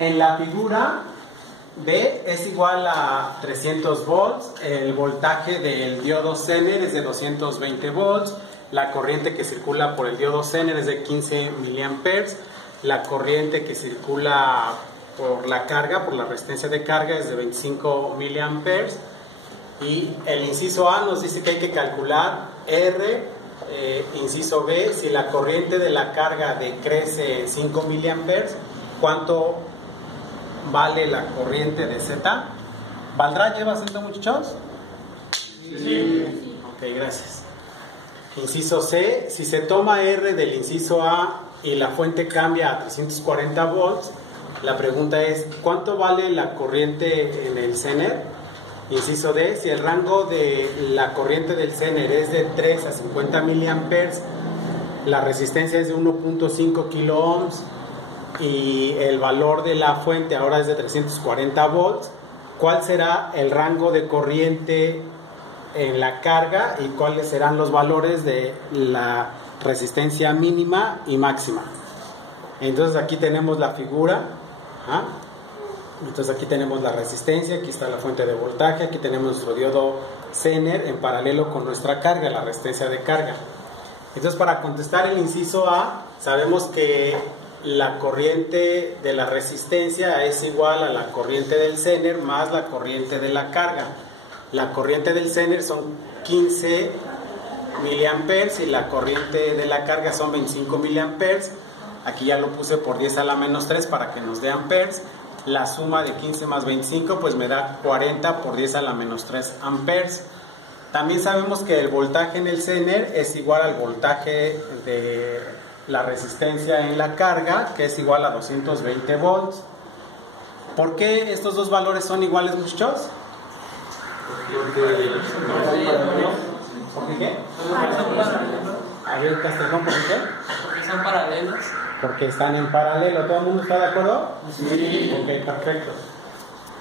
En la figura B es igual a 300 volts, el voltaje del diodo Zener es de 220 volts, la corriente que circula por el diodo Zener es de 15 miliamperes, la corriente que circula por la carga, por la resistencia de carga es de 25 miliamperes, y el inciso A nos dice que hay que calcular R, inciso B, si la corriente de la carga decrece en 5 miliamperes, ¿cuánto vale la corriente de Z? ¿Valdrá lleva Z, muchachos? Sí. Ok, gracias. Inciso C, si se toma R del inciso A y la fuente cambia a 340 volts, la pregunta es, ¿cuánto vale la corriente en el Zener? Inciso D, si el rango de la corriente del Zener es de 3 a 50 miliamperes, la resistencia es de 1.5 kilo ohms y el valor de la fuente ahora es de 340 volts, ¿cuál será el rango de corriente en la carga y cuáles serán los valores de la resistencia mínima y máxima? Entonces aquí tenemos la figura. Entonces aquí tenemos la resistencia, aquí está la fuente de voltaje, aquí tenemos nuestro diodo Zener en paralelo con nuestra carga, la resistencia de carga. Entonces para contestar el inciso A, sabemos que la corriente de la resistencia es igual a la corriente del Zener más la corriente de la carga. La corriente del Zener son 15 miliamperes y la corriente de la carga son 25 miliamperes. Aquí ya lo puse por 10 a la menos 3 para que nos dé amperes. La suma de 15 más 25 pues me da 40 por 10 a la menos 3 amperes. También sabemos que el voltaje en el Zener es igual al voltaje de la resistencia en la carga, que es igual a 220 volts. ¿Por qué estos dos valores son iguales, muchachos? ¿Por qué? A ver, Castellón, ¿por qué? Porque son paralelos. Porque están en paralelo. ¿Todo el mundo está de acuerdo? Sí. Ok, perfecto.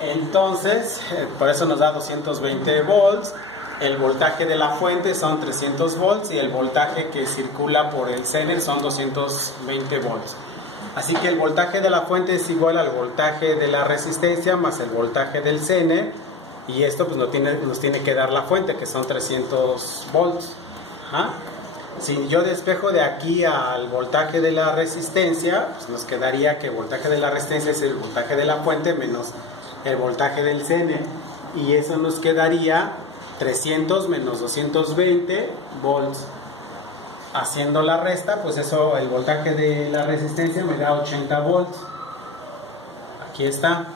Entonces, por eso nos da 220 volts. El voltaje de la fuente son 300 volts y el voltaje que circula por el Zener son 220 volts. Así que el voltaje de la fuente es igual al voltaje de la resistencia más el voltaje del Zener, y esto pues nos tiene que dar la fuente, que son 300 volts. Si yo despejo de aquí al voltaje de la resistencia, pues nos quedaría que el voltaje de la resistencia es el voltaje de la fuente menos el voltaje del Zener, y eso nos quedaría 300 menos 220 volts. Haciendo la resta, pues eso, el voltaje de la resistencia me da 80 volts. Aquí está.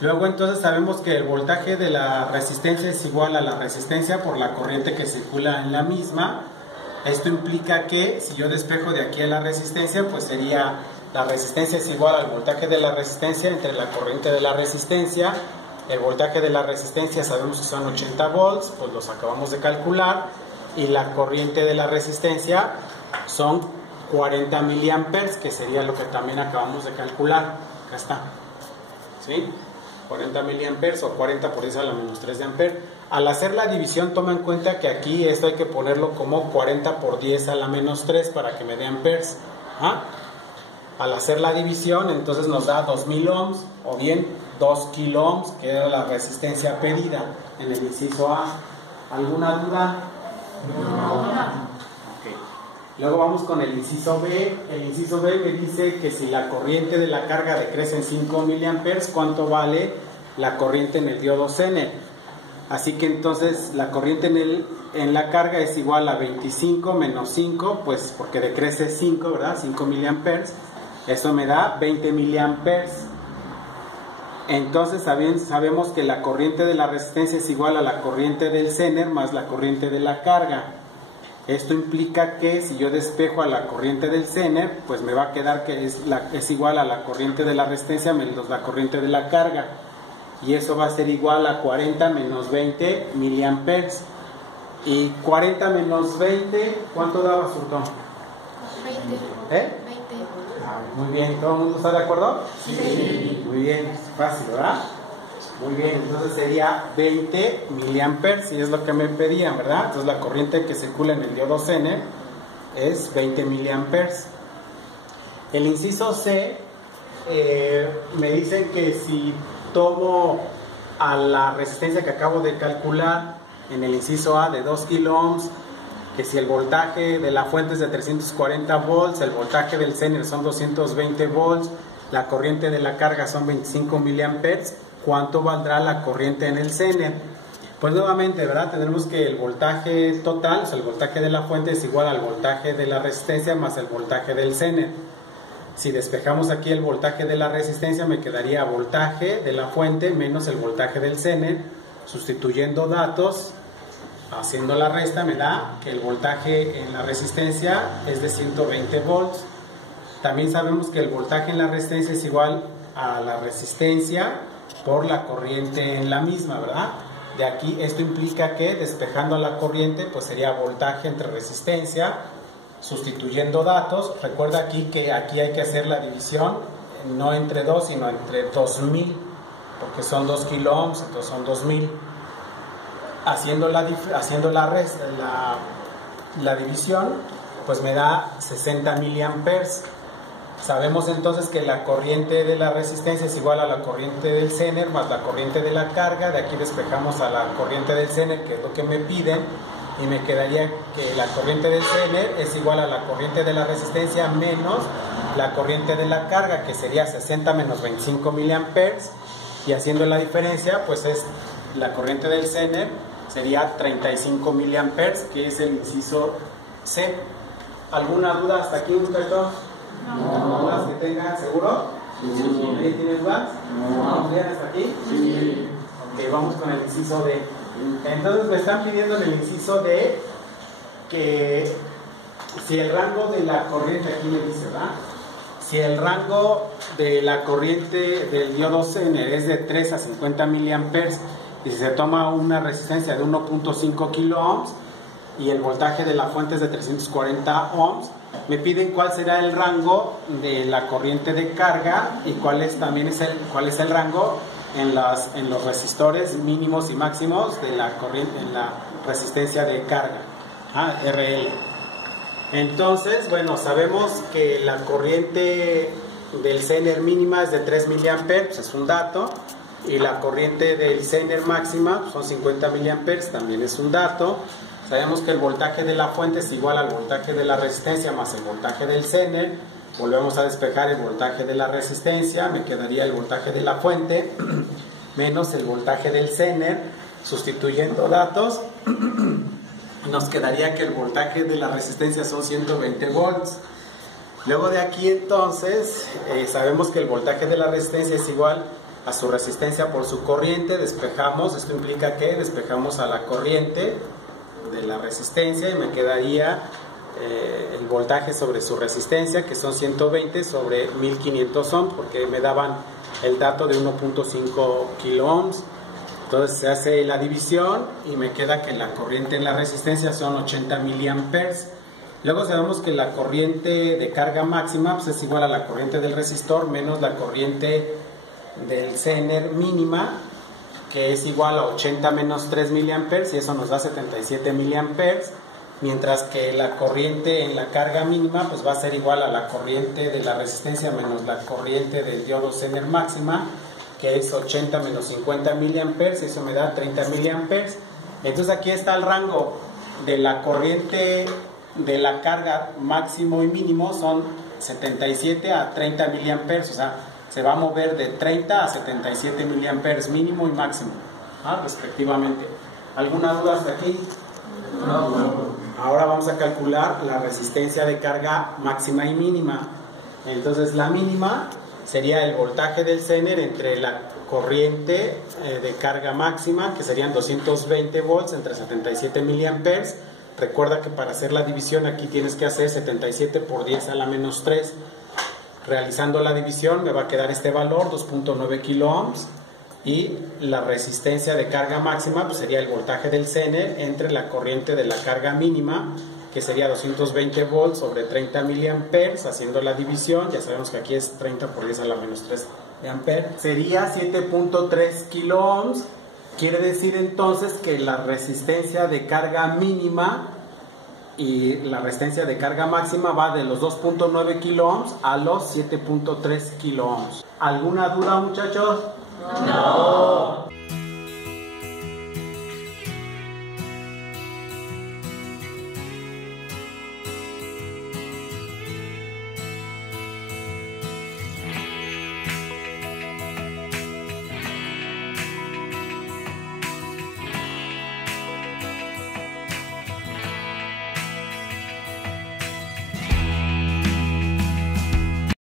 Luego entonces sabemos que el voltaje de la resistencia es igual a la resistencia por la corriente que circula en la misma. Esto implica que si yo despejo de aquí a la resistencia, pues sería la resistencia es igual al voltaje de la resistencia entre la corriente de la resistencia. El voltaje de la resistencia sabemos que son 80 volts, pues los acabamos de calcular, y la corriente de la resistencia son 40 miliamperes, que sería lo que también acabamos de calcular. Acá está, ¿sí? 40 miliamperes o 40 por 10 a la menos 3 de amperes. Al hacer la división toma en cuenta que aquí esto hay que ponerlo como 40 por 10 a la menos 3 para que me dé amperes. Al hacer la división entonces nos da 2000 ohms o bien 2 kilo ohms, que era la resistencia pedida en el inciso A. ¿Alguna duda? No. Okay. Luego vamos con el inciso B. El inciso B me dice que si la corriente de la carga decrece en 5 miliamperes, ¿cuánto vale la corriente en el diodo Zener? Así que entonces la corriente en la carga es igual a 25 menos 5, pues porque decrece 5, ¿verdad? 5 miliamperes. Eso me da 20 miliamperes. Entonces sabemos que la corriente de la resistencia es igual a la corriente del Zener más la corriente de la carga. Esto implica que si yo despejo a la corriente del Zener, pues me va a quedar que es igual a la corriente de la resistencia menos la corriente de la carga. Y eso va a ser igual a 40 menos 20 miliamperes. Y 40 menos 20, ¿cuánto da, Basurtón? 20. Muy bien, ¿todo el mundo está de acuerdo? Sí. Muy bien, fácil, ¿verdad? Muy bien, entonces sería 20 miliamperes, y es lo que me pedían, ¿verdad? Entonces la corriente que circula en el diodo Zener es 20 miliamperes. El inciso C me dicen que si tomo a la resistencia que acabo de calcular en el inciso A de 2 kilo ohms, que si el voltaje de la fuente es de 340 volts, el voltaje del Zener son 220 volts, la corriente de la carga son 25 miliamperes, ¿cuánto valdrá la corriente en el Zener? Pues nuevamente, ¿verdad? Tendremos que el voltaje total, o sea, el voltaje de la fuente es igual al voltaje de la resistencia más el voltaje del Zener. Si despejamos aquí el voltaje de la resistencia, me quedaría voltaje de la fuente menos el voltaje del Zener. Sustituyendo datos, haciendo la resta, me da que el voltaje en la resistencia es de 120 volts. También sabemos que el voltaje en la resistencia es igual a la resistencia por la corriente en la misma, ¿verdad? De aquí esto implica que despejando la corriente pues sería voltaje entre resistencia, sustituyendo datos. Recuerda aquí que aquí hay que hacer la división no entre 2 sino entre 2000, porque son 2 kilo ohms, entonces son 2000. Haciendo la división pues me da 60 miliamperes. Sabemos entonces que la corriente de la resistencia es igual a la corriente del Zener más la corriente de la carga. De aquí despejamos a la corriente del Zener, que es lo que me piden, y me quedaría que la corriente del Zener es igual a la corriente de la resistencia menos la corriente de la carga, que sería 60 menos 25 miliamperes, y haciendo la diferencia pues es la corriente del Zener sería 35 miliamperes, que es el inciso C. ¿Alguna duda hasta aquí, muchachos? No. ¿Dudas que tengan, seguro? Sí. ¿Nadie tiene dudas? No. ¿Bien hasta aquí? Sí. Ok, vamos con el inciso D. Entonces me están pidiendo en el inciso D que si el rango de la corriente, aquí me dice, ¿verdad? Si el rango de la corriente del diodo Zener es de 3 a 50 miliamperes y si se toma una resistencia de 1.5 kilo ohms y el voltaje de la fuente es de 340 ohms, me piden cuál será el rango de la corriente de carga y cuál es el rango en los resistores mínimos y máximos de la corriente en la resistencia de carga, RL. Entonces, bueno, sabemos que la corriente del Zener mínima es de 3 miliamperes, pues es un dato, y la corriente del Zener máxima son 50 miliamperes, también es un dato. Sabemos que el voltaje de la fuente es igual al voltaje de la resistencia más el voltaje del Zener. Volvemos a despejar el voltaje de la resistencia, me quedaría el voltaje de la fuente menos el voltaje del Zener. Sustituyendo datos, nos quedaría que el voltaje de la resistencia son 120 volts. Luego de aquí entonces, sabemos que el voltaje de la resistencia es igual a su resistencia por su corriente. Despejamos, esto implica que despejamos a la corriente de la resistencia y me quedaría el voltaje sobre su resistencia, que son 120 sobre 1500 ohms, porque me daban el dato de 1.5 kilo ohms. Entonces se hace la división y me queda que la corriente en la resistencia son 80 miliamperes. Luego sabemos que la corriente de carga máxima pues es igual a la corriente del resistor menos la corriente del Zener mínima, que es igual a 80 menos 3 miliamperes, y eso nos da 77 miliamperes, mientras que la corriente en la carga mínima pues va a ser igual a la corriente de la resistencia menos la corriente del diodo Zener máxima, que es 80 menos 50 miliamperes, eso me da 30 miliamperes. Entonces aquí está el rango de la corriente de la carga máximo y mínimo, son 77 a 30 miliamperes, o sea, se va a mover de 30 a 77 miliamperes mínimo y máximo, respectivamente. ¿Alguna duda hasta aquí? No. Ahora vamos a calcular la resistencia de carga máxima y mínima. Entonces la mínima sería el voltaje del Zener entre la corriente de carga máxima, que serían 220 volts entre 77 miliamperes. Recuerda que para hacer la división aquí tienes que hacer 77 por 10 a la menos 3. Realizando la división me va a quedar este valor, 2.9 kilo ohms, y la resistencia de carga máxima pues sería el voltaje del Zener entre la corriente de la carga mínima, que sería 220 volts sobre 30 miliamperes. Haciendo la división, ya sabemos que aquí es 30 por 10 a la menos 3 de amperes, sería 7.3 kilo ohms. Quiere decir entonces que la resistencia de carga mínima y la resistencia de carga máxima va de los 2.9 kiloohms a los 7.3 kiloohms. ¿Alguna duda, muchachos? No.